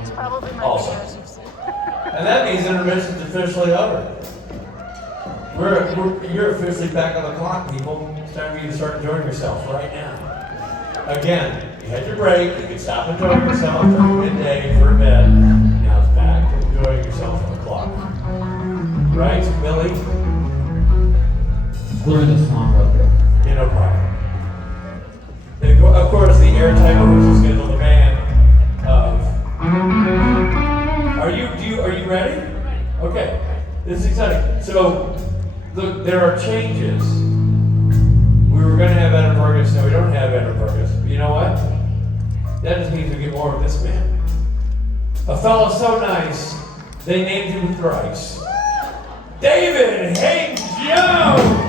It's probably my videos you've seen. And that means intermission's officially over. You're officially back on the clock, people. It's time for you to start enjoying yourself right now. Again, you had your break, you can stop enjoying yourself for midday for a bed. Now it's back to enjoying yourself on the clock. Right, Billy? Learn the song real quick. Yeah, no problem. And of course, the airtime rehearsal schedule, the band of. Are you ready? Okay, this is exciting. So, look, there are changes. We were going to have Adam Burgess, now we don't have Adam Burgess. But you know what? That just means we get more of this man. A fellow so nice, they named him thrice. David Hadyn-Jones!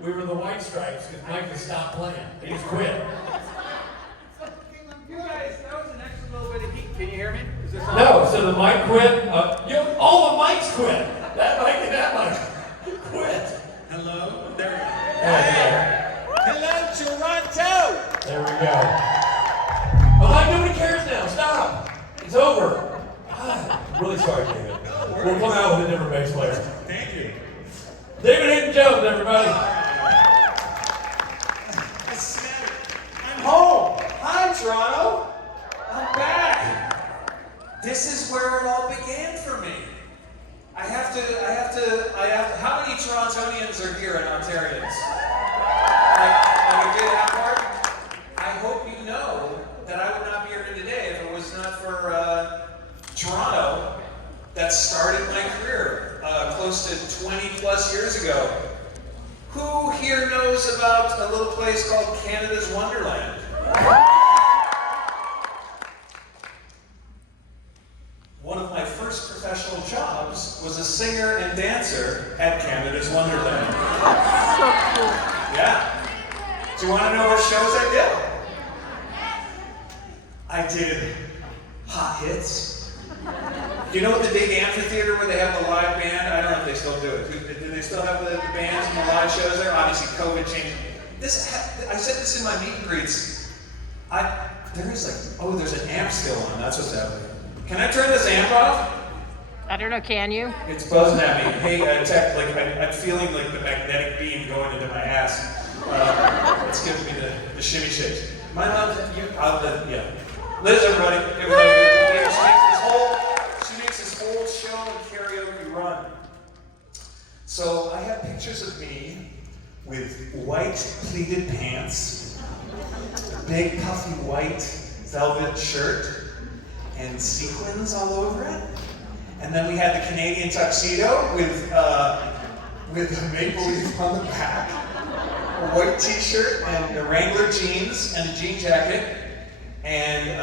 We were the White Stripes because Mike has stopped playing. He just quit. You guys, that was an extra little bit of heat. Can you hear me? Is this on? No, so the mic quit. All the mics quit. That mic and that mic quit. Hello? There we Oh, go. Hello, Toronto! there we go. Oh, like nobody cares now. Stop. It's over. God, really sorry, David. We'll come out with a different bass player. Thank you. David Hadyn-Jones, everybody. I'm home. Hi, Toronto. I'm back. This is where it all began for me. I have to, how many Torontonians are here and Ontarians? Like a good half part? I hope you know that I would not be here today if it was not for Toronto that started my career close to 20 plus years ago. Who here knows about a little place called Canada's Wonderland? One of my first professional jobs was a singer and dancer at Canada's Wonderland. So cool. Yeah. Do you want to know what shows I did? I did Hot Hits. Do you know what the big amphitheater where they have the live band? I don't know if they still do it. Do they still have the bands and the live shows there? Obviously, COVID changed. I said this in my meet and greets. There's an amp still on. That's what's happening. Can I turn this amp off? I don't know, can you? It's buzzing at me. Hey, tech, I'm feeling like the magnetic beam going into my ass. It's giving me the shimmy shakes. My mom, yeah. Liz, everybody. She makes this whole show and karaoke run. So I have pictures of me with white pleated pants, a big puffy white velvet shirt, and sequins all over it. And then we had the Canadian tuxedo with a maple leaf on the back, a white t-shirt and the Wrangler jeans and a jean jacket. And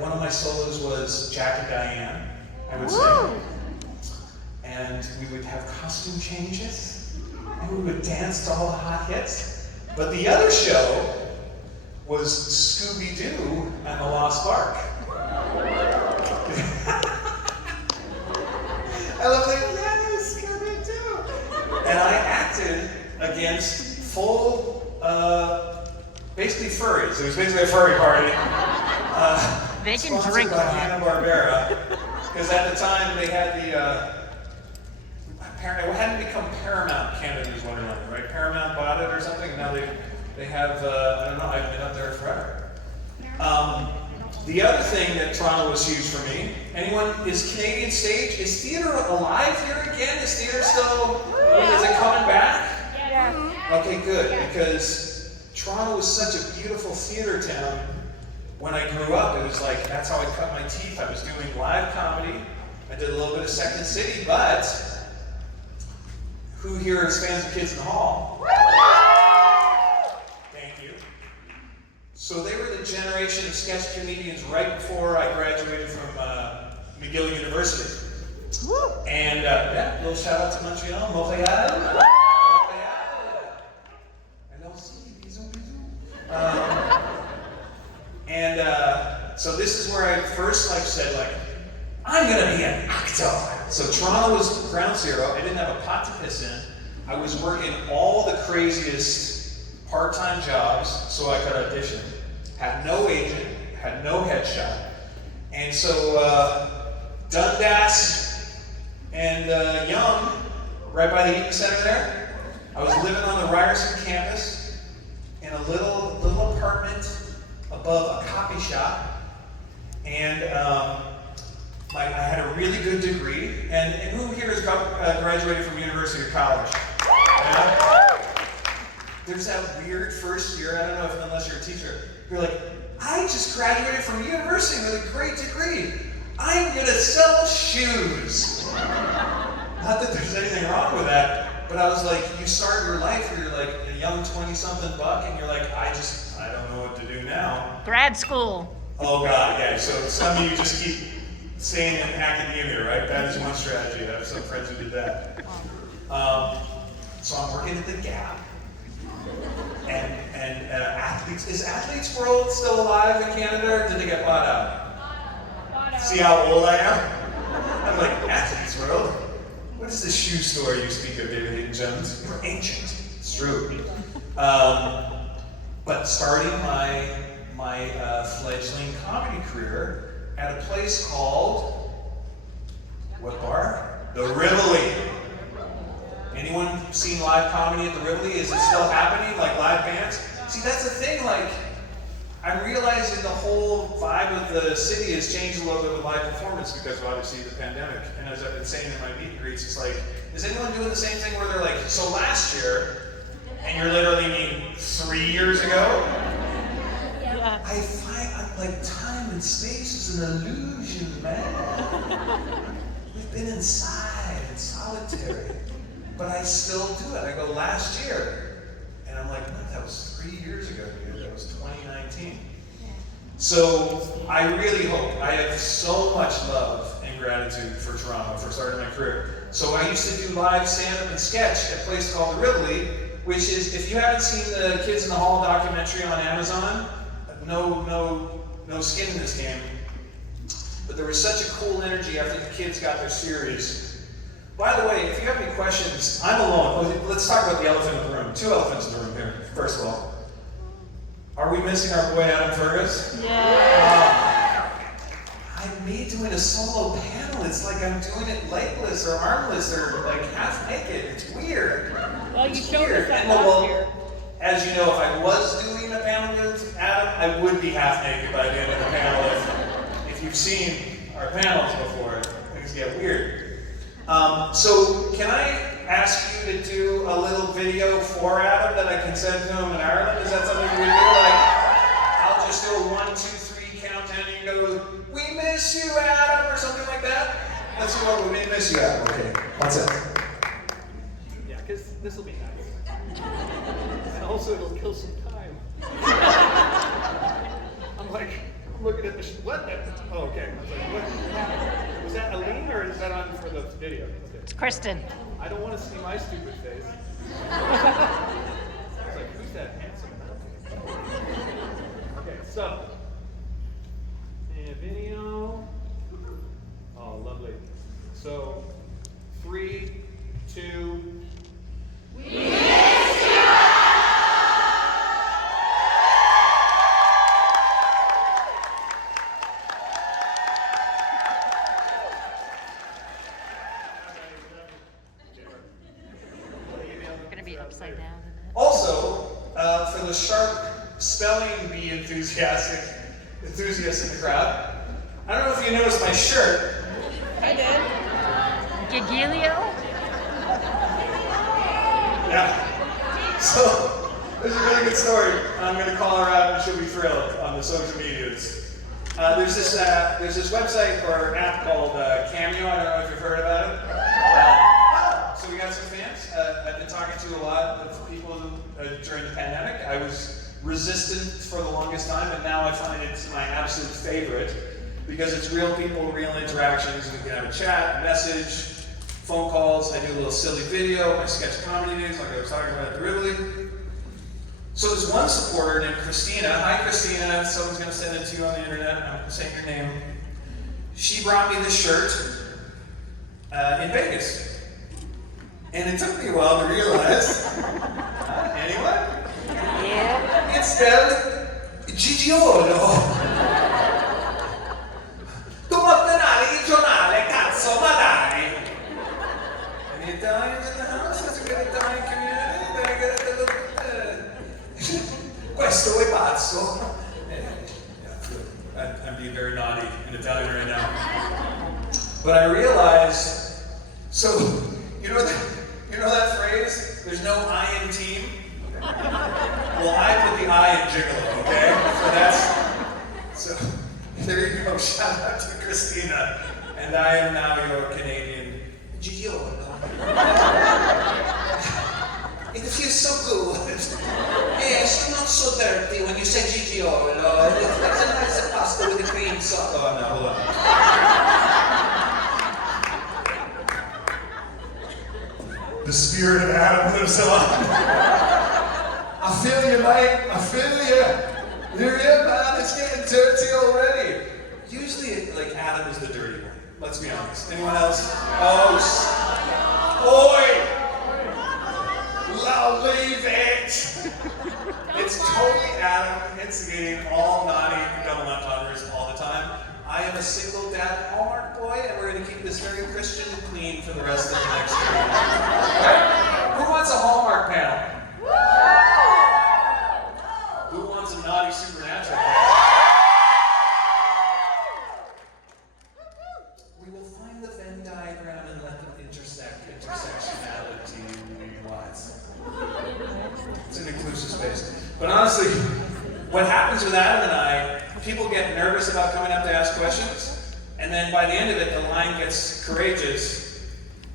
one of my solos was Jack and Diane, I would sing. And we would have costume changes, and we would dance to all the hot hits. But the other show was Scooby-Doo and the Lost Ark. I love that, yes, Scooby-Doo! And I acted against full, basically furries. It was basically a furry party. They can drink a by lot. Hanna-Barbera. Because at the time they had it hadn't become Paramount Canada's Wonderland, right? Paramount bought it or something, and now they have, I don't know, I've been up there forever. The other thing that Toronto was huge for me, is Canadian stage, is theater alive here again? Is theater still, is it coming back? Yeah. Okay, good, because Toronto was such a beautiful theater town. When I grew up, it was like, that's how I cut my teeth. I was doing live comedy. I did a little bit of Second City, but who here is fans of Kids in the Hall? sketch comedians right before I graduated from McGill University. And yeah, little shout out to Montreal, Montreal. Montreal. Bisous, bisous. So this is where I first said I'm gonna be an actor. So Toronto was ground zero. I didn't have a pot to piss in. I was working all the craziest part-time jobs so I could audition. Had no agent, had no headshot. And so Dundas and Yonge, right by the Eaton Center there, I was living on the Ryerson campus in a little apartment above a copy shop. And I had a really good degree. And who here has graduated from university or college? Yeah? There's that weird first year, I don't know if unless you're a teacher, you're like, I just graduated from university with a great degree. I'm gonna sell shoes. Not that there's anything wrong with that, but I was like, you start your life, you're like a young 20-something buck, and you're like, I don't know what to do now. Grad school. Oh God, yeah, so some of you just keep staying in academia, right? That is one strategy. I have some friends who did that. So I'm working at the Gap. And athletes, is Athletes World still alive in Canada, or did they get bought out? See how old I am? I'm like, Athletes World? What is this shoe store you speak of, Hadyn-Jones? You're ancient. It's true. But starting my fledgling comedy career at a place called, what bar? The Rivoli. Anyone seen live comedy at the Rivoli? Is it still happening, like live bands? See, that's the thing, I'm realizing the whole vibe of the city has changed a little bit with live performance because of obviously the pandemic. And as I've been saying in my meet and greets, it's like, is anyone doing the same thing where they're like, so last year, and you're literally mean 3 years ago? Yeah. I find, time and space is an illusion, man. We've been inside and solitary. But I still do it. I go, last year. And I'm like, no, that was 3 years ago, dude. That was 2019. So I really hope, I have so much love and gratitude for Toronto for starting my career. So I used to do live stand-up and sketch at a place called the Rivoli, which is, if you haven't seen the Kids in the Hall documentary on Amazon, no skin in this game. But there was such a cool energy after the kids got their series. By the way, if you have any questions, I'm alone. Let's talk about the elephant in the room. 2 elephants in the room here, first of all. Are we missing our boy Adam Fergus? Yeah. Me doing a solo panel, it's like I'm doing it legless or armless or half naked. It's weird. Well, you showed us that And last year. as you know, if I was doing a panel with Adam, I would be half naked by the end of the panel. If you've seen our panels before, things get weird. So can I ask you to do a little video for Adam that I can send to him in Ireland? Is that something we do? I'll just do a 1, 2, 3 count and you go, we miss you, Adam, or something like that. Let's see what we miss you, Adam. Okay, what's that? Yeah, because this will be nice. And also it'll kill some time. I'm looking at the what? Oh, okay. I was like, what? Was that Aline or is that on for the video? Okay. It's Kristen. I don't want to see my stupid face. I was like, who's that handsome man? Okay, so. And video. Oh, lovely. So, 3, 2. Upside down. Also, for the sharp spelling bee enthusiasts in the crowd, I don't know if you noticed my shirt. I did. Giglio? Yeah. So, there's a really good story. I'm going to call her out and she'll be thrilled on the social medias. There's this website or app called Cameo. I don't know if you've heard about it. So we got some fans. I've been talking to a lot of people during the pandemic. I was resistant for the longest time, and now I find it's my absolute favorite because it's real people, real interactions. We can have a chat, a message, phone calls. I do a little silly video, my sketch comedy days, like I was talking about at the Rivoli. So there's one supporter named Christina. Hi, Christina. Someone's going to send it to you on the internet. I'm saying your name. She brought me this shirt in Vegas. And it took me a while to realize, anyone? Yeah. It's spelled Gigiolo. Tu mattinale il giornale, cazzo, ma dai! Any Italians in the house? That's a good Italian community. Very good. Questo è pazzo. I'm being very naughty in Italian right now. But I realized, so, you know that phrase? There's no I in team? Well, I put the I in gigolo, okay? So there you go. Shout out to Christina. And I am now your Canadian gigolo. It feels so good. Yes, you're not so dirty when you say gigolo. It's a nice pasta with the cream sauce. Oh, no, hold on. The spirit of Adam lives on. I feel you, mate. I feel you. You're in, man. It's getting dirty already. Usually, like, Adam is the dirty one. Let's be honest. Anyone else? Oh, oi! Leave it! It's totally Adam instigating all naughty double entendres all the time. I am a single dad Hallmark boy, and we're going to keep this very Christian and clean for the rest of the next 3 months. Right? Who wants a Hallmark panel? Who wants a naughty supernatural panel? We will find the Venn diagram and let them intersect. Intersectionality wise. It's an inclusive space. But honestly, what happens with Adam and I, people get nervous about coming up to ask questions, and then by the end of it, the line gets courageous,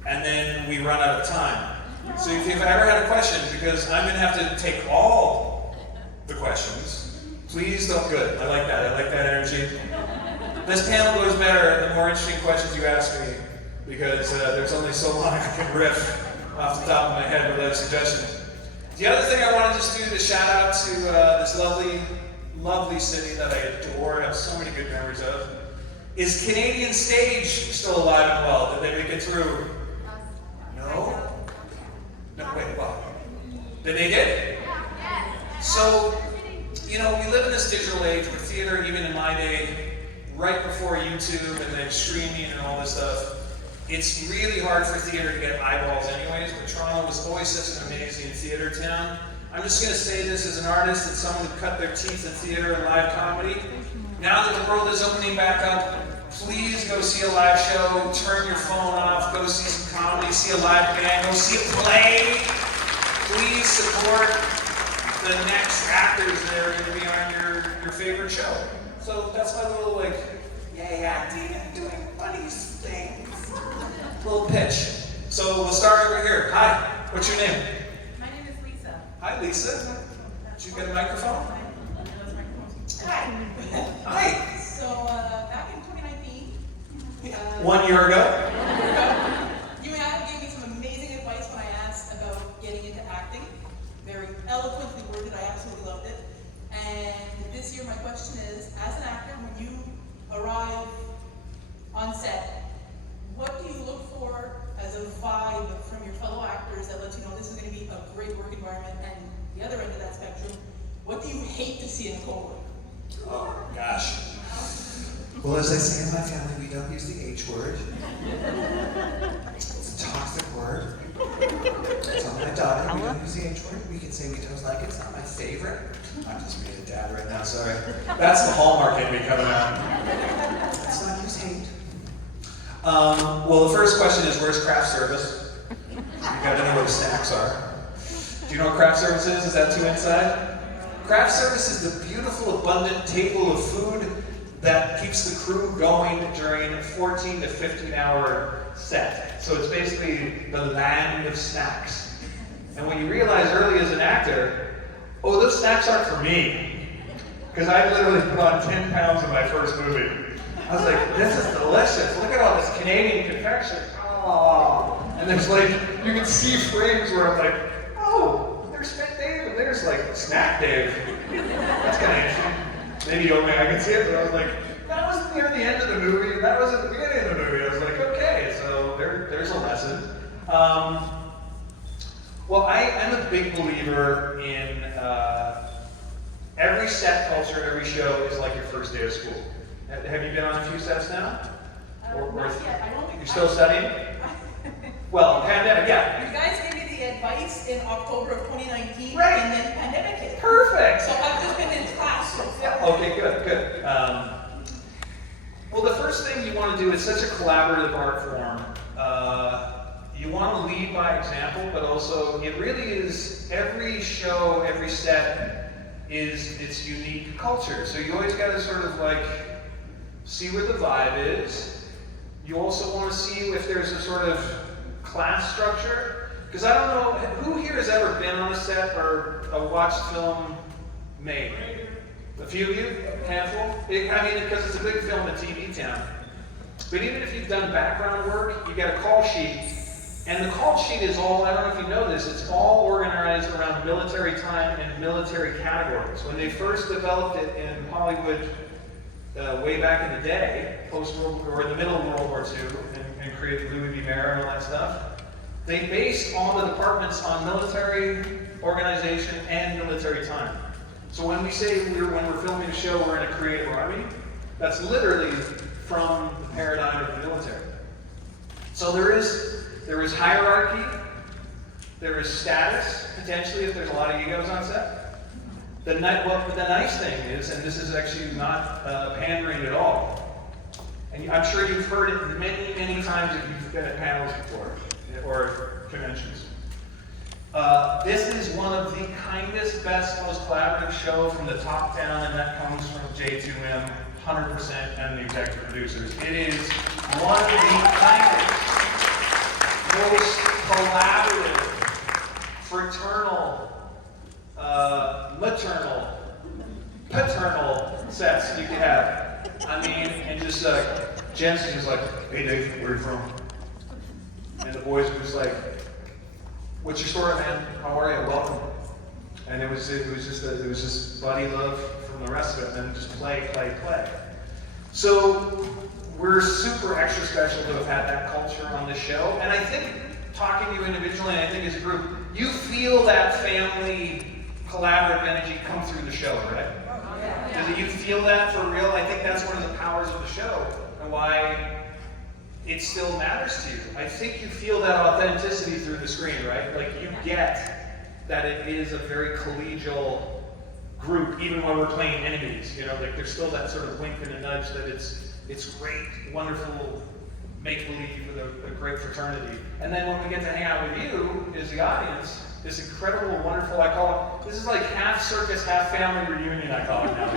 and then we run out of time. So if you've ever had a question, because I'm going to have to take all the questions, please don't, good. I like that energy. This panel goes better the more interesting questions you ask me, because there's only so long I can riff off the top of my head without a suggestion. The other thing I want to just do is shout out to this lovely, lovely city that I adore, have so many good memories of. Is Canadian Stage still alive and well? Did they make it through? No? No, wait, what? Did they get? So, you know, we live in this digital age where theater, even in my day, right before YouTube and then streaming and all this stuff, it's really hard for theater to get eyeballs anyways, but Toronto was always such an amazing theater town. I'm just going to say this as an artist and someone who cut their teeth in theater and live comedy. Now that the world is opening back up, please go see a live show, turn your phone off, go see some comedy, see a live band, go see a play. Please support the next actors that are going to be on your favorite show. So that's my little, like, yay acting and doing funny things. Little pitch. So we'll start over here. Hi, what's your name? My name is Lisa. Hi, Lisa. Did you get a microphone? Hi. Hi. So back in 2019, 1 year ago? you and Adam gave me some amazing advice when I asked about getting into acting. Very eloquently worded. I absolutely loved it. And this year, my question is, as an actor, when you arrive on set, what do you look for as a vibe from your fellow actors that lets you know this is going to be a great work environment? And the other end of that spectrum, what do you hate to see in a cohort? Oh, gosh. Well, as I say in my family, we don't use the H word. It's a toxic word. Tell my daughter we don't use the H word. We can say we don't like it. It's not my favorite. I'm just being a dad right now, sorry. That's the Hallmark in me coming out. Let's not use hate. Well, the first question is, where's craft service? You gotta know where the snacks are. Do you know what craft service is? Is that too inside? Craft service is the beautiful, abundant table of food that keeps the crew going during a 14 to 15 hour set. So it's basically the land of snacks. And what you realize early as an actor Oh, those snacks aren't for me. Because I literally put on 10 pounds in my first movie. I was like, this is delicious. Look at all this Canadian confection. Oh. And there's like, you can see frames where I'm like, oh, there's Spent Dave, and there's like Snack Dave. That's kind of interesting. Maybe only I can see it, but I was like, that wasn't near the end of the movie, and that was at the beginning of the movie. I was like, okay, so there's a lesson. Well, I'm a big believer in every set culture, every show is like your first day of school. Have you been on a few sets now? Not yet. I don't think you're still studying? Well, pandemic, yeah. You guys gave me the advice in October of 2019, Right. and then the pandemic hit. Perfect. So I've just been in class so far. Yeah, okay, good. Well, the first thing you want to do is such a collaborative art form. You want to lead by example, but also it really is every show, every set is its unique culture. So you always got to sort of like see where the vibe is. You also want to see if there's a sort of class structure. Because I don't know, who here has ever been on a set or watched film made? A few of you? A handful? I mean, because it's a big film in TV town. But even if you've done background work, you get a call sheet. And the call sheet is all, I don't know if you know this, it's all organized around military time and military categories. When they first developed it in Hollywood way back in the day, post-World War, or in the middle of World War II, and created Louis B. Mayer and all that stuff, they based all the departments on military organization and military time. So when we say when we're filming a show, we're in a creative army, that's literally from the paradigm of the military. So there is hierarchy, there is status, potentially if there's a lot of egos on set. The nice thing is, and this is actually not pandering at all, and I'm sure you've heard it many, many times if you've been at panels before, or conventions. This is one of the kindest, best, most collaborative show from the top down, and that comes from J2M, 100%, and the executive producers. It is one of the kindest, most collaborative, fraternal, maternal, paternal sets you can have. I mean, and just Jensen was like, hey Dave, where are you from? And the boys were just like, what's your story, man? How are you? Welcome. And it was just buddy love from the rest of it, and then just play. So we're super extra special to have had that culture on this show. And I think, talking to you individually, and I think as a group, you feel that family collaborative energy come through the show, right? Yeah. Do you feel that for real? I think that's one of the powers of the show, and why it still matters to you. I think you feel that authenticity through the screen, right? Like you get that it is a very collegial group, even when we're playing enemies. You know, like there's still that sort of wink and a nudge that it's great, wonderful make-believe with a great fraternity. And then when we get to hang out with you, as the audience, this incredible, wonderful, I call it, this is like half circus, half family reunion, I call it now.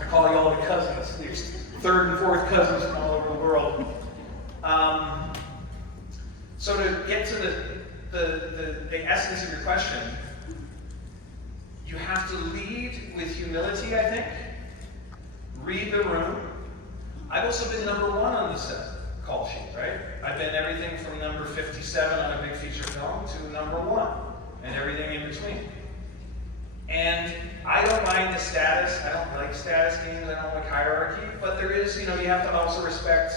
I call you all the cousins, these third and fourth cousins from all over the world. So to get to the essence of your question, you have to lead with humility, I think. Read the room. I've also been number one on the set call sheet, right? I've been everything from number 57 on a big feature film to number one, and everything in between. And I don't mind the status. I don't like status games. I don't like hierarchy. But there is, you have to also respect,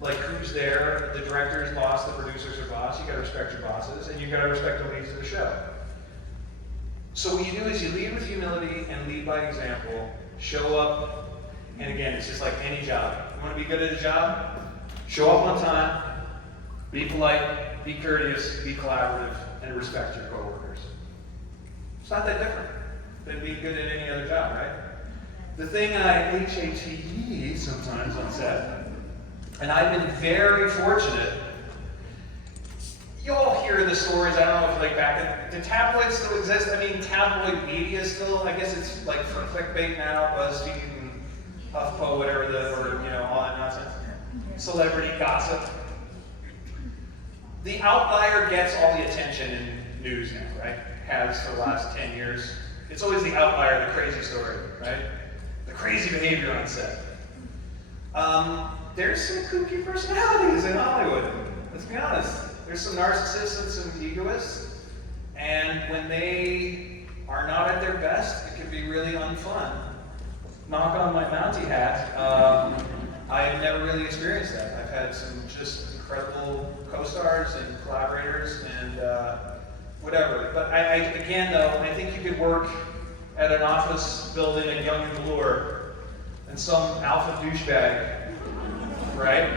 like, who's there. The director's boss, the producer's boss. You got to respect your bosses, and you got to respect the leads of the show. So what you do is you lead with humility and lead by example. Show up. And again, it's just like any job. You want to be good at a job? Show up on time, be polite, be courteous, be collaborative, and respect your coworkers. It's not that different than being good at any other job, right? The thing I HATE sometimes on set, and I've been very fortunate. You all hear the stories, I don't know if like back in, do tabloids still exist? I mean, tabloid media still, I guess it's like for clickbait now, BuzzFeed, HuffPo, whatever all that nonsense. Celebrity gossip. The outlier gets all the attention in news now, right? has for the last 10 years. It's always the outlier, the crazy story, right? The crazy behavior on set. There's some kooky personalities in Hollywood. Let's be honest. There's some narcissists and some egoists. And when they are not at their best, it can be really unfun. Knock on my Mountie hat. I've never really experienced that. I've had some just incredible co-stars and collaborators and whatever. But again though, I think you could work at an office building in Young and Bloor and some alpha douchebag, right,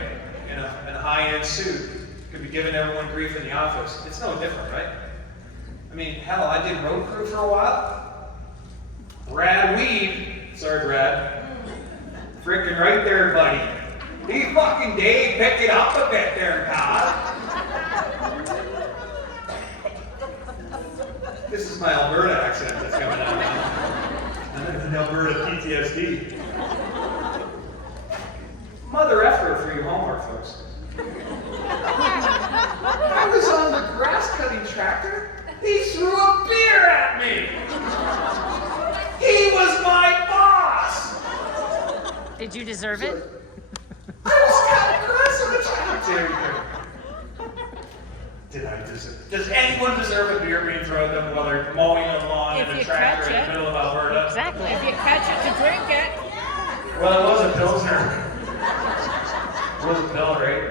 in a high-end suit could be giving everyone grief in the office. It's no different, right? I mean, hell, I did road crew for a while. Brad Weed, sorry Brad, freaking right there, buddy. He fucking Dave picked it up a bit there, pal. This is my Alberta accent that's coming out now. I'm in Alberta PTSD. Mother effer for your homework, folks. I was on the grass cutting tractor. He threw a beer at me. He was my boss. Did you deserve it? I was cutting grass on the tractor. Did I deserve it? Does anyone deserve a beer being thrown at them while they're mowing a lawn in a tractor in the middle of Alberta? Exactly. If you catch it to drink it. Well, it was a Pilsner. It was a Pill, right?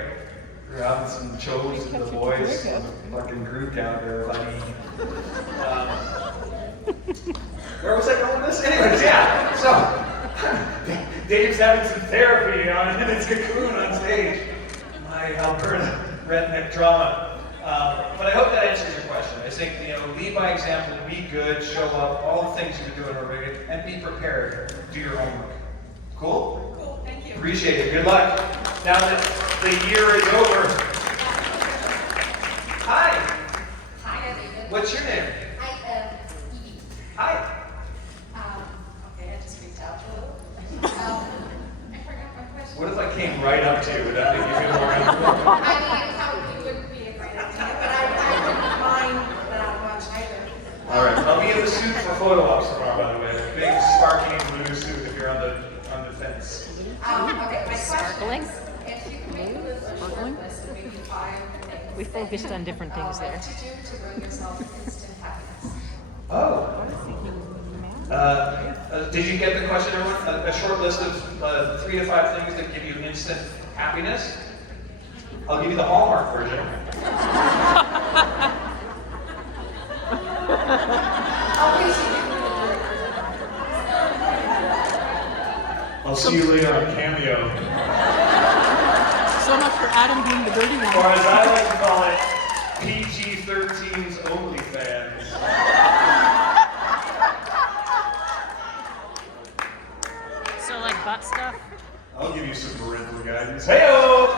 We're having some chose with the boys on the fucking group out there, buddy. Where was I going with this? Anyways, yeah. So, Dave's having some therapy in his cocoon on stage. My Alberta redneck drama. But I hope that answers your question. I think, lead by example, be good, show up, all the things you've been doing already, and be prepared. Do your homework. Cool? Cool, thank you. Appreciate it. Good luck. Now that the year is over. Hi. Hi, David. What's your name? Hi, Evie. Hi. Okay, I just freaked out a little. I forgot my question. What if I came right up to you? Would that make you feel more comfortable? I mean, I probably wouldn't be a great idea, but I wouldn't mind that much either. All right. I'll be in the suit for photo ops tomorrow, by the way. A big sparkling blue suit if you're on the fence. Okay, my question Sparkling? is, if you could make a list, a short list of maybe 5 things We focused on different things there. what to do to bring yourself instant happiness. Oh. Did you get the question, everyone? A short list of 3 to 5 things that give you instant happiness? I'll give you the Hallmark version. I'll see you later on Cameo. So much for Adam being the dirty one. Or as I like to call it, PG-13's OnlyFans. So like butt stuff? I'll give you some parental guidance. Hey-o!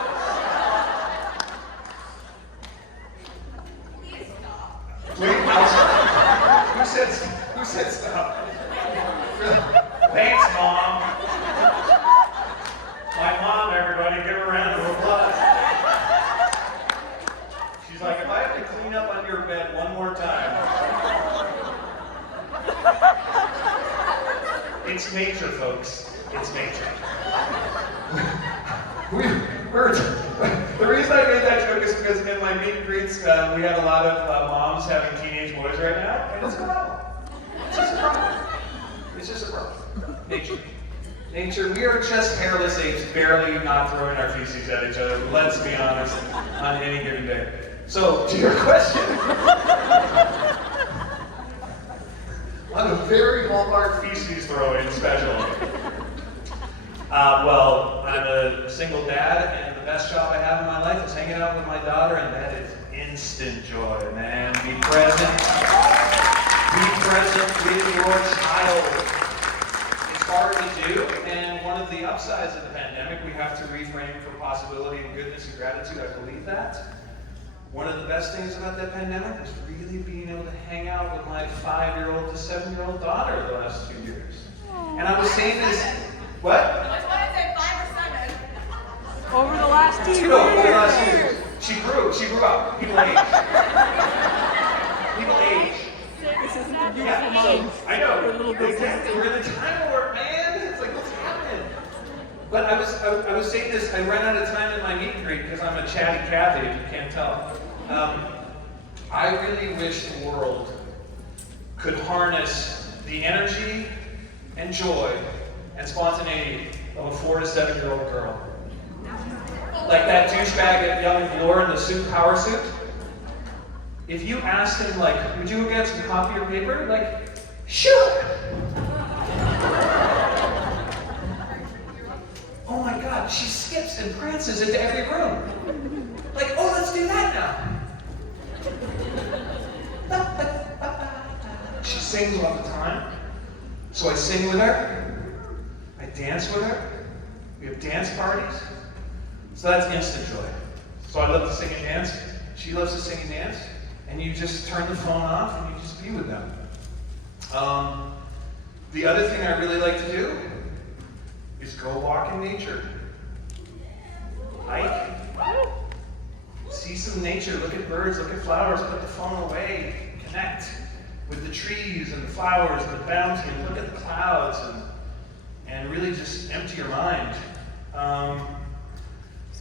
Wait, I'll stop. Who said stop? Thanks, Mom. My mom, everybody, give her a round of applause. She's like, if I have to clean up on your bed one more time. It's nature, folks. It's nature. The reason I made that joke is because in my meet and greets, we have a lot of moms having teenage boys right now, and it's a problem. It's just a problem. It's just a problem. Nature. Nature, we are just hairless apes, barely not throwing our feces at each other, let's be honest, on any given day. So, to your question, on a very Hallmark feces throwing special. Well, I'm a single dad, and the best job I have in my life is hanging out with my daughter, and that is instant joy, man. Be present. Be present with your child. It's hard to do, and one of the upsides of the pandemic, we have to reframe for possibility and goodness and gratitude. I believe that. One of the best things about that pandemic was really being able to hang out with my 5-year-old to 7-year-old daughter the last 2 years. And I was saying this, what? I was going to say 5 or 7. Over the last 2 years. No, over the last years. She grew up. People age. People age. beautiful Yeah, so, minds. I know. We're a little bit Exactly. We're in the time warp, man. It's like, what's happening? But I was saying this, I ran out of time in my meet and greet because I'm a chatty Cathy, if you can't tell. I really wish the world could harness the energy and joy and spontaneity of a 4 to 7 year old girl. Like that douchebag at Young and Glore in the suit, power suit. If you asked him, like, would you get some copy or paper? Like, sure. Oh my God, she skips and prances into every room. Like, oh, let's do that now. She sings all the time. So I sing with her. I dance with her. We have dance parties. So that's instant joy. So I love to sing and dance. She loves to sing and dance. And you just turn the phone off and you just be with them. The other thing I really like to do is go walk in nature. Hike. See some nature, look at birds, look at flowers, put the phone away, connect with the trees and the flowers and the bounty, and look at the clouds and really just empty your mind.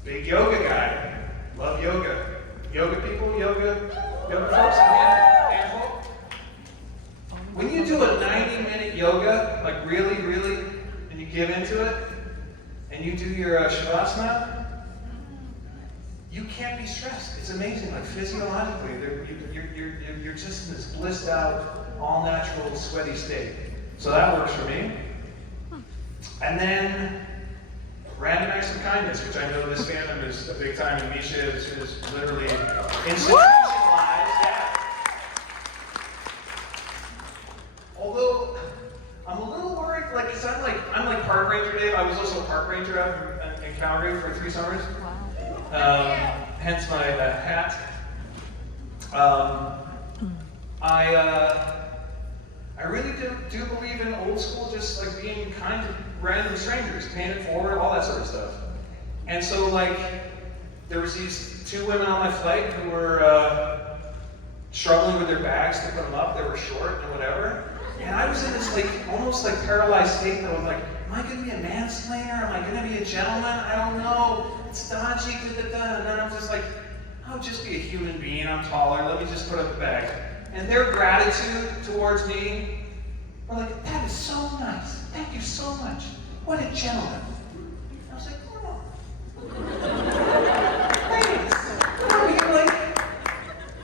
Big yoga guy. Love yoga. Yoga people, yoga folks, handful. When you do a 90-minute yoga, like really, and you give into it, and you do your shavasana, you can't be stressed. It's amazing. Like physiologically, you're just in this blissed out, all natural, sweaty state. So that works for me. And then random acts of kindness, which I know this fandom is a big time, and Misha is literally institutionalized. Yeah. Although I'm a little worried, like, cause I'm like park ranger Dave. I was also a park ranger out in Calgary for 3 summers. Hence my hat. I really do believe in old school, just like being kind to random strangers, paying it forward, all that sort of stuff. And so, like, there was these 2 women on my flight who were struggling with their bags to put them up. They were short and whatever. And I was in this like almost like paralyzed state that was like, am I going to be a mansplainer? Am I going to be a gentleman? I don't know. It's dodgy, And then I'm just like, I'll just be a human being. I'm taller. Let me just put up the bag. And their gratitude towards me were like, that is so nice. Thank you so much. What a gentleman. I was like, oh. Thanks. I mean, like,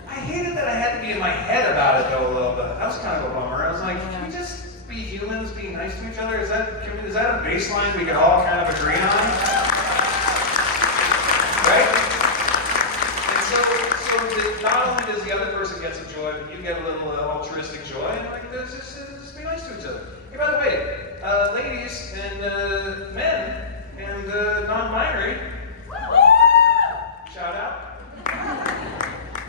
I hated that I had to be in my head about it though a little bit. That was kind of a bummer. I was like, can we just be humans, be nice to each other? Is that a baseline we can all kind of agree on? Right? And so not only does the other person get some joy, but you get a little altruistic joy, and like, just be nice to each other. Hey, by the way, ladies and men and non-binary, shout out.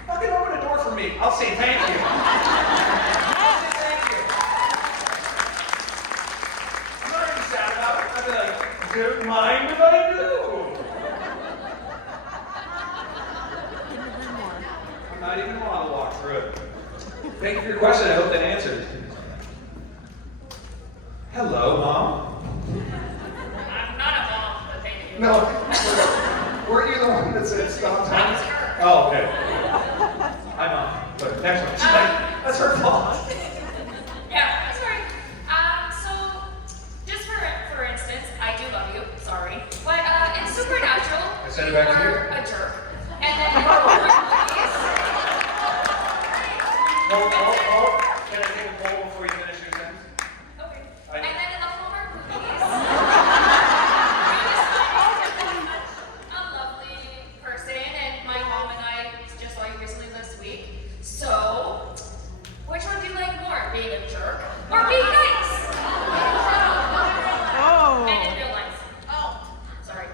Fucking open a door for me. I'll say thank you. I'll say thank you. I'm not even sad about it. I'll be like, don't mind if I do. I'm not even want to walk through it. Thank you for your question. I hope that answered. Hello, Mom. I'm not a mom, but thank you. No. Weren't you the one that said stop That time? was her. Oh, okay. Hi, Mom. But next one. That's her fault. Yeah, I'm sorry. So, just for instance, I do love you, sorry. But in Supernatural, I send it back to you? are a jerk. And then in horror movies... Oh. Can I take a poll before you finish your sentence? Okay. I- And then in the Hallmark movies, you're a lovely person, and my mom and I just saw you recently this week. So, which one do you like more, being a jerk or being nice? Oh. And in real life. Oh, sorry.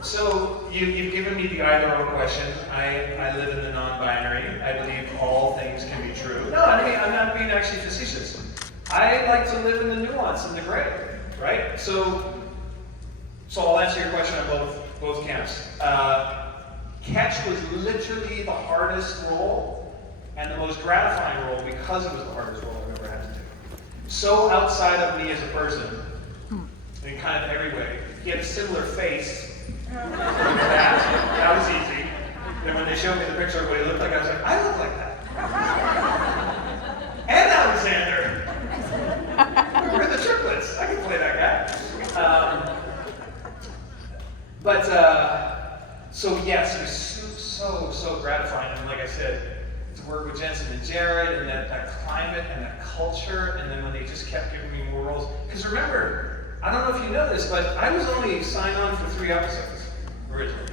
So you've given me the either-or question. I live in the non-binary. I believe all things can be true. No, I mean, I'm not being actually facetious. I like to live in the nuance and the gray, right? So I'll answer your question on both camps. Catch was literally the hardest role and the most gratifying role because it was the hardest role I've ever had to do. So outside of me as a person, in kind of every way. He had a similar face. That was easy. And when they showed me the picture of what he looked like, I was like, I look like that. And Alexander. We're the triplets. I can play that guy. So yes, it was so gratifying. And like I said, to work with Jensen and Jared and that climate and that culture, and then when they just kept giving me more roles. Because remember, I don't know if you know this, but I was only signed on for 3 episodes originally.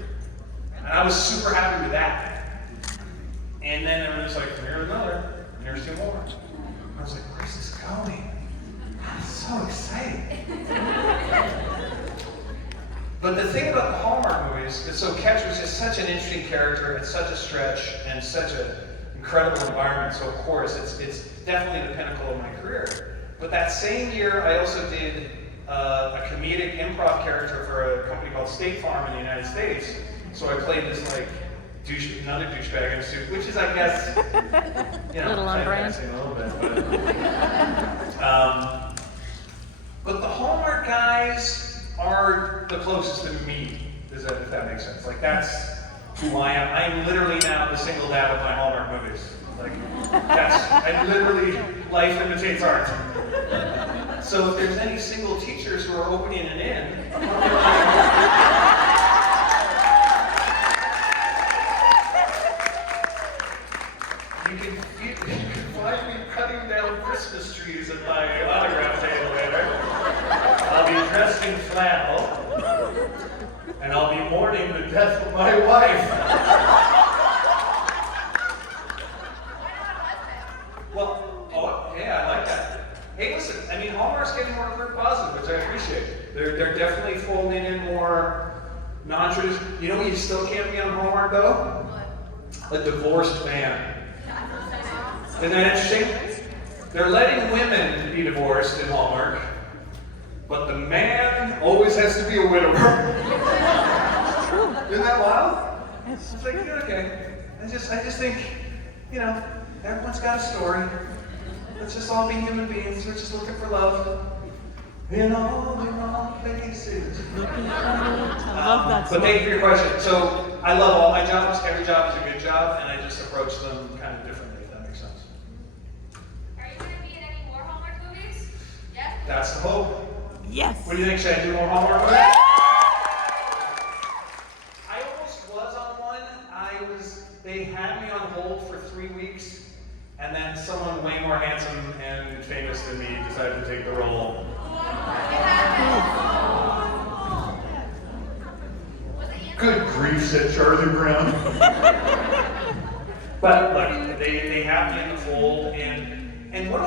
And I was super happy with that. And then everyone was like, here's another, and here's 2 more. I was like, where's this going? I'm so excited. But the thing about the Hallmark movies is so Ketch was just such an interesting character and such a stretch and such an incredible environment. So of course, it's definitely the pinnacle of my career. But that same year, I also did a comedic improv character for a company called State Farm in the United States. So I played this like another douchebag in a suit, which is, I guess, you know, Little on brand. a little bit. But the Hallmark guys are the closest to me, if that makes sense. Like that's who I am. I'm literally now the single dad of my Hallmark movies. Like I literally, life imitates art. So if there's any single teachers who are opening an inn, you can find me cutting down Christmas trees at my autograph table later. I'll be dressed in flannel, and I'll be mourning the death of my wife. Well, hey, I like that. Hey, listen, I mean, Hallmark's getting more proof positive, which I appreciate. They're definitely folding in more non-traditional. You know what you still can't be on Hallmark, though? What? A divorced man. Isn't that interesting? They're letting women be divorced in Hallmark, but the man always has to be a widower. Isn't that wild? It's like, okay. I just think, you know, everyone's got a story. Let's just all be human beings. We're just looking for love. In all the wrong places. I love that But song. thank you for your question. So I love all my jobs. Every job is a good job, and I just approach them kind of differently, if that makes sense. Are you going to be in any more Hallmark movies? Yes? That's the hope. Yes. What do you think? Should I do more Hallmark movies? I almost was on one. They had me on hold for 3 weeks. And then someone way more handsome and famous than me decided to take the role. Good grief, said Charlie Brown. But look, they have me in the fold, and one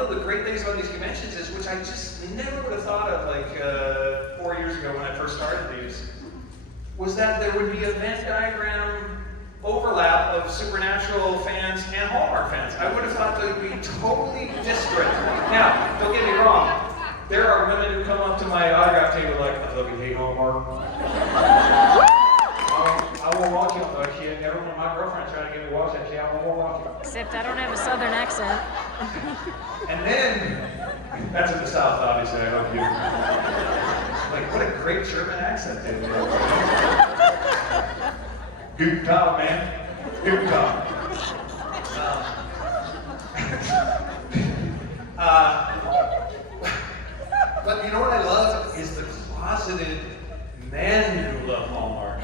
of the great things about these conventions is, which I just never would have thought of like 4 years ago when I first started these, was that there would be a Venn diagram overlap of Supernatural fans and Hallmark fans. I would have thought they would be totally disparate. Now, don't get me wrong. There are women who come up to my autograph table like, I fucking hate Hallmark. I will walk you. Everyone, my girlfriend tried to get me to watch that shit. I won't walk you. Except I don't have a southern accent. And then, that's in the South, obviously. I hope you. Like, what a great German accent, dude. Good job, man. Good job. But you know what I love is the closeted men who love Hallmark.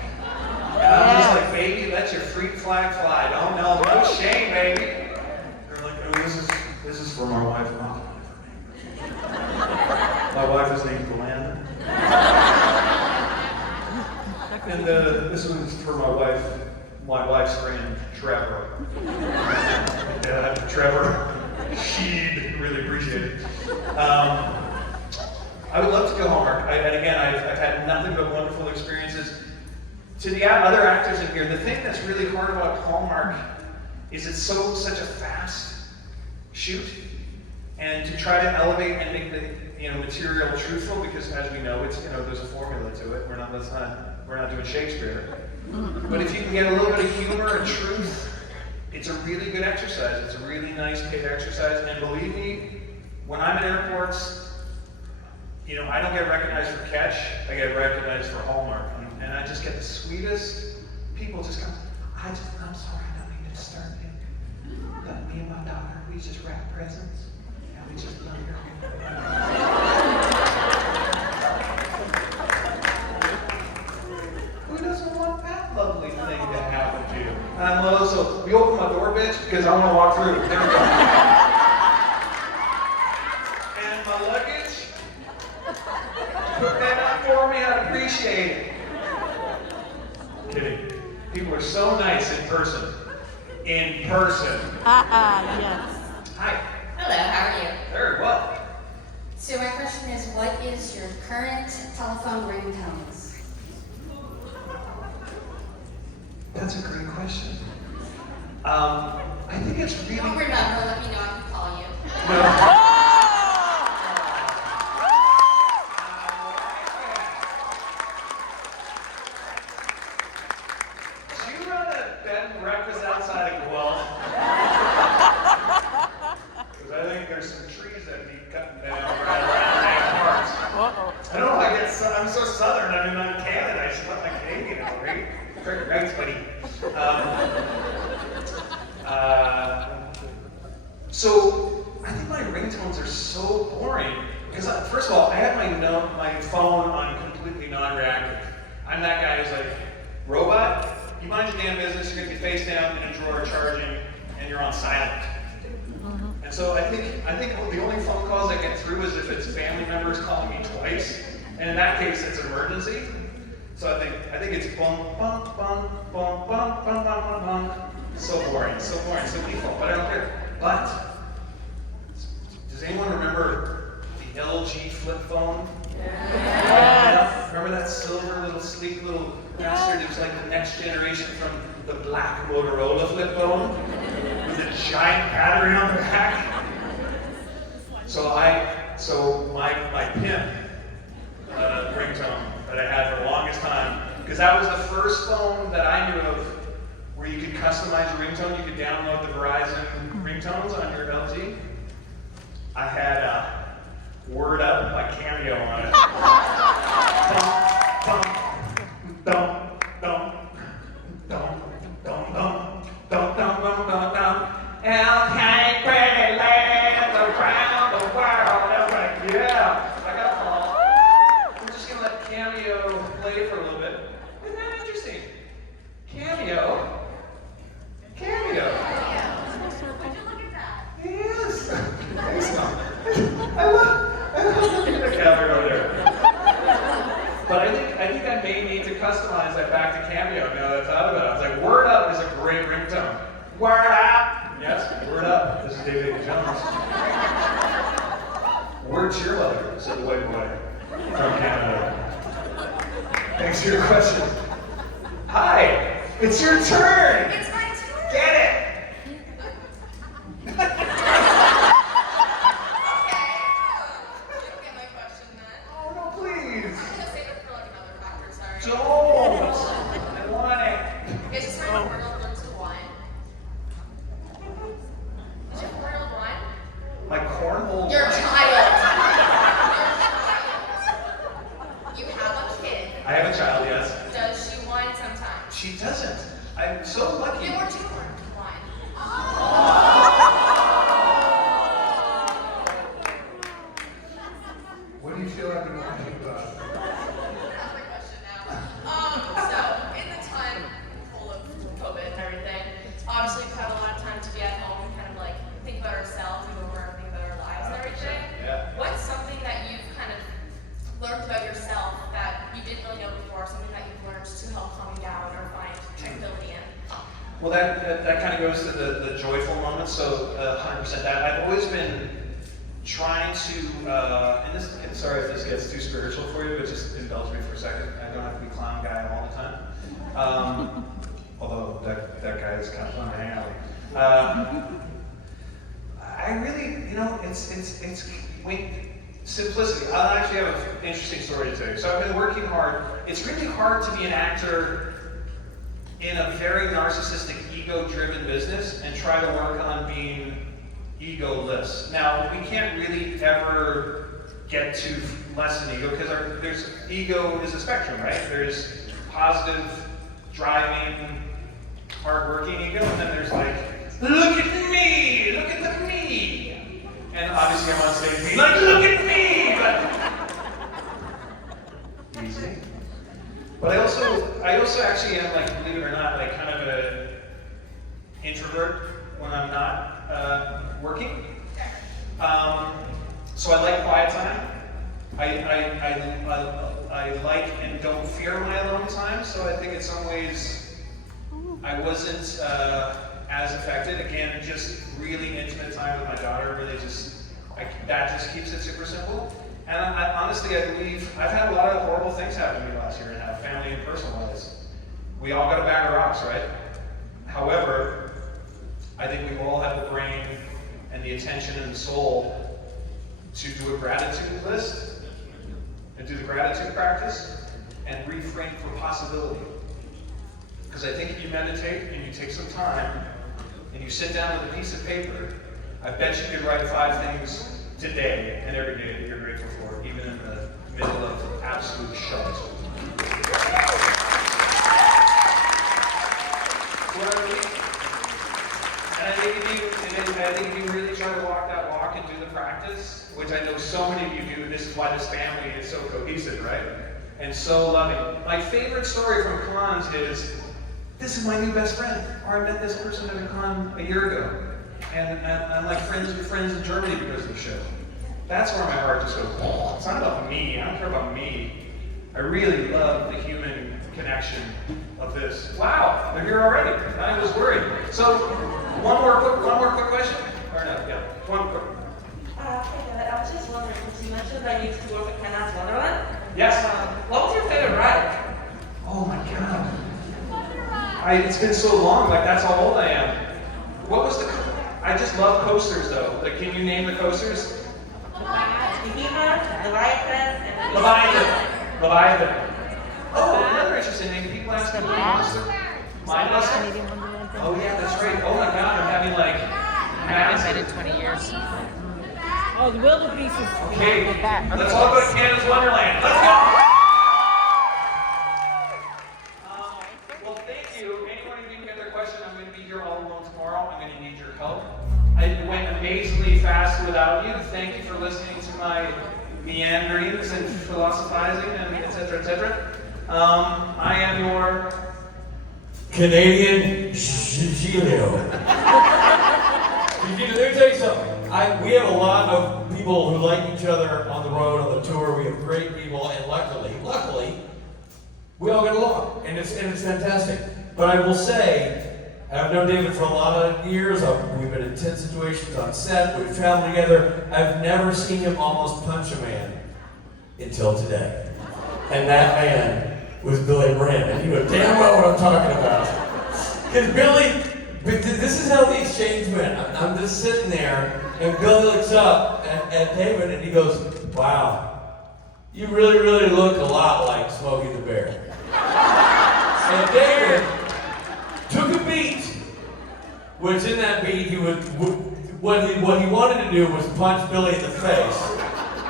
And I'm just like, baby, let your freak flag fly. Don't know, no shame, baby. They're like, oh, this is for my wife, not for me. My wife is named Glenn. And this one's for my wife's friend, Trevor. Trevor, she'd really appreciate it. I would love to go Hallmark. And again, I've had nothing but wonderful experiences. To the other actors in here, the thing that's really hard about Hallmark is it's such a fast shoot. And to try to elevate and make the material truthful, because as we know, it's there's a formula to it. We're not doing Shakespeare. But if you can get a little bit of humor and truth it's a really good exercise. It's a really nice paid exercise. And believe me, when I'm at airports, you know, I don't get recognized for catch. I get recognized for Hallmark. And I just get the sweetest people just come, I'm sorry, I don't mean to disturb you. But me and my daughter, we just wrap presents. And we just love your Who doesn't want that lovely thing to happen to you? And I'm so we open my door, bitch, because I want to walk through. There we go. And my luggage, put that up for me, I'd appreciate it. Kidding. People are so nice in person. In person. Yes. Hi. Hello, how are you? Very well. So my question is, what is your current telephone ringtones? That's a great question. I think it's really. Don't remember, let me know, I can call you. Do you run a bed and breakfast outside of Guelph? Because I think there's some trees that need cutting down right around that parts. I don't know, I'm so southern, I'm in Canada, I should let my Canadian out, right? Great, right, buddy. So, I think my ringtones are so boring, because first of all, I have my phone on completely non-reactive. I'm that guy who's like, robot, you mind your damn business, you're gonna be face down in a drawer charging, and you're on silent. And so I think the only phone calls I get through is if it's family members calling me twice, and in that case, it's an emergency. So I think it's bum bum bum bum bum bum bum bum bum. So boring, so default, but I don't care. But does anyone remember the LG flip phone? Yeah. Remember that silver little sleek little bastard? It was like the next generation from the black Motorola flip phone with a giant battery on the back. So my pimp ringtone that I had for the longest time, because that was the first phone that I knew of where you could customize your ringtone. You could download the Verizon ringtones on your LG. I had Word Up by Cameo on it. Dum, dum, dum, dum, dum, dum, dum, dum, dum, dum, dum. Okay, pretty lands around the world. I was like, yeah, I got them all. I'm just gonna let Cameo play for a little bit. Isn't that interesting? Cameo. Would you look at that? Yes. Thanks, Mom. I love looking at the camera over there. But I think I may need to customize that back to Cameo now that it's out of it. I was like, Word Up is a great ringtone. Word Up! Yes, Word Up. This is Hadyn-Jones. Word cheerleader, said the white boy from Canada. Thanks for your question. Hi, it's your turn! It's my turn. Get it! Okay. You don't get my question then. Oh no, please! I'm gonna save it for like another factor, sorry. Don't! I want it. It's just my 4-year-old learns to whine. Is your 4-year-old whine? My cornhole. Your line. child. Your child. You have a kid. I have a child, yes. Does she whine sometimes? She doesn't. I'm so lucky. They were 2 learn to whine. What do you feel I've been talking about? That's my question now. So, in the time full of COVID and everything, obviously we've had a lot of time to be at home and kind of like think about ourselves and go over everything about our lives and everything. Yeah. What's something that you've kind of learned about yourself that you didn't really know before, something that you've learned to help calm you down or find tranquility in? Well, that kind of goes to the joyful moments. So 100% that. I've always been trying to, and this, sorry if this gets too spiritual for you, but just indulge me for a second. I don't have to be clown guy all the time. Although that guy is kind of fun to hang out with. I really, simplicity. I'll actually have an interesting story to tell you. So I've been working hard. It's really hard to be an actor in a very narcissistic, ego-driven business and try to work on being ego-less. Now, we can't really ever get to lessen ego because there's ego is a spectrum, right? There's positive, driving, hardworking ego, and then there's like, look at me, look at the me. And obviously I'm on stage being like, look at me, but easy. But I also actually am, like, believe it or not, like kind of an introvert when I'm not working. So I like quiet time. I like and don't fear my alone time. So I think in some ways I wasn't as affected. Again, just really intimate time with my daughter. Really that just keeps it super simple. And honestly, I believe I've had a lot of horrible things happen to me last year and a half, family and personal wise. We all got a bag of rocks, right? However, I think we all have the brain and the attention and the soul to do a gratitude list and do the gratitude practice and reframe for possibility. Because I think if you meditate and you take some time and you sit down with a piece of paper, I bet you could write 5 things today and every day that you're grateful for, even in the middle of absolute shut. And I think if you really try to walk that walk and do the practice, which I know so many of you do, this is why this family is so cohesive, right? And so loving. My favorite story from cons is, this is my new best friend, or I met this person at a con a year ago. And I'm like friends with friends in Germany because of the show. That's where my heart just goes, oh, it's not about me, I don't care about me. I really love the human connection of this. Wow, they're here already. I was worried. So, one more quick question? Or no, yeah, one quick. I was just wondering, because you mentioned that you used to work at Canada's Wonderland. Yes? What was your favorite ride? Oh my God. It's been so long, like that's how old I am. What was I just love coasters though. Like, can you name the coasters? Leviathan. Oh, another interesting thing. People ask me Mine was? Oh yeah, that's right. Oh my God, I'm having like I've been in 20 years. Oh, the wildebeest is Okay, with that. let's all go to Canada's Wonderland. Let's go! Well, thank you. Anyone who didn't get their question, I'm going to be here all alone tomorrow. I'm going to need your help. I went amazingly fast without you. Thank you for listening to my meanderings and philosophizing and et cetera, et cetera. I am your Canadian Gilio. Let me tell you something. We have a lot of people who like each other on the road, on the tour. We have great people, and luckily, we all get along, and it's fantastic. But I will say, I've known David for a lot of years. We've been in tense situations on set. We've traveled together. I've never seen him almost punch a man until today. And that man was Billy Brand. And you know damn well what I'm talking about. Because Billy, this is how the exchange went. I'm just sitting there, and Billy looks up at David, and he goes, "Wow, you really, really look a lot like Smokey the Bear." And David took a beat, which in that beat, what he wanted to do was punch Billy in the face.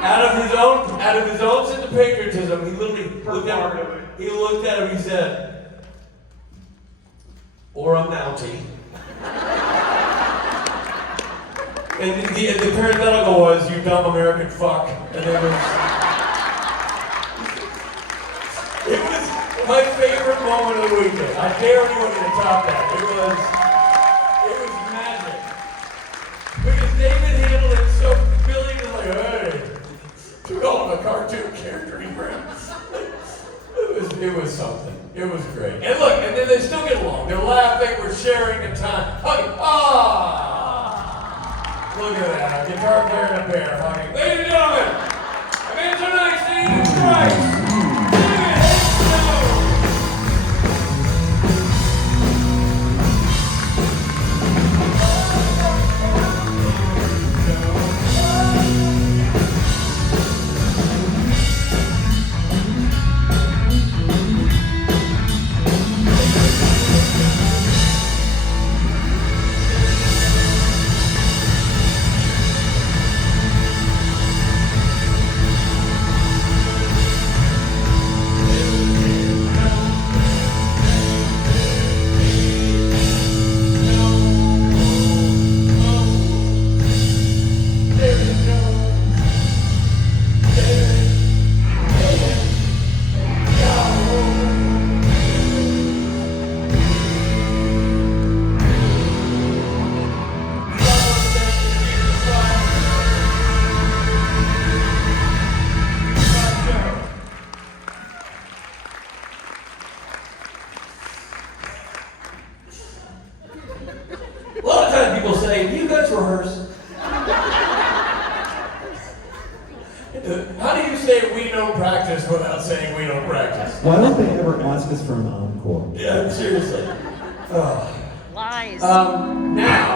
Out of his own sense of patriotism, he literally looked at him, he said, "Or a Mountie." And the parenthetical was, "You dumb American fuck." And it was my favorite moment of the weekend. I dare anyone to top that. It was magic. Because David handled it so Billy was like, "Hey, took all of a cartoon character, he friends." It was something. It was great. And look, and then they still get along. They're laughing, we're sharing a time. Hugging. Ah! Look at that. A guitar player and a bear hugging. Ladies and gentlemen, a man so nice, Hadyn-Jones. don't practice without saying we don't practice. Why don't they ever ask us for an encore? Yeah, seriously. Oh. Lies. Now,